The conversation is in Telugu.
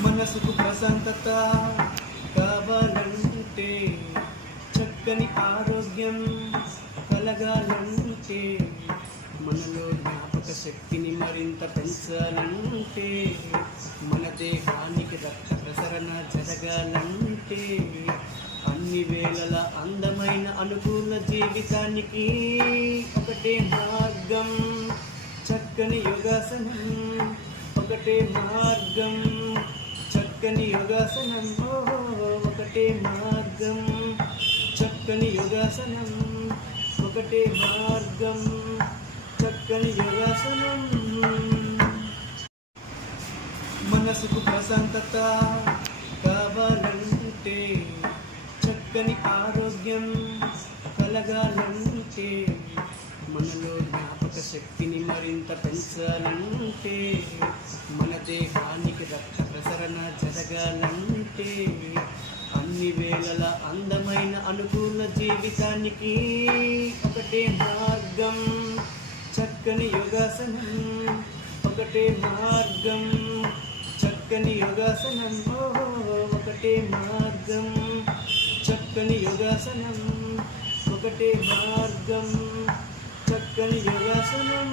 మనసుకు ప్రశాంతత కావాలంటే, చక్కని ఆరోగ్యం కలగాలంటే, మనలో జ్ఞాపక శక్తిని మరింత పెంచాలంటే, మన దేహానికి రక్త ప్రసరణ జరగాలంటే, అన్ని వేళల అందమైన అనుకూల జీవితానికి ఒకటే మార్గం, చక్కని యోగాసనం. ఒకటే మార్గం, చక్కని యోగాసనం. ఒకటే మార్గం, చక్కని యోగాసనం. ఒకటే మార్గం, చక్కని యోగాసనం. మనసుకు ప్రశాంతత కావాలంటే, చక్కని ఆరోగ్యం కలగాలంటే, మనలో జ్ఞాపక శక్తిని మరింత పెంచాలంటే, మన దేహానికి రక్త ప్రసరణ జరగాలంటే, అన్ని వేళల అందమైన అనుకూల జీవితానికి ఒకటే మార్గం, చక్కని యోగాసనం. ఒకటే మార్గం, చక్కని యోగాసనం. ఒకటే మార్గం, చక్కని యోగాసనం. ఒకటే మార్గం, చక్కని యోగాసనం.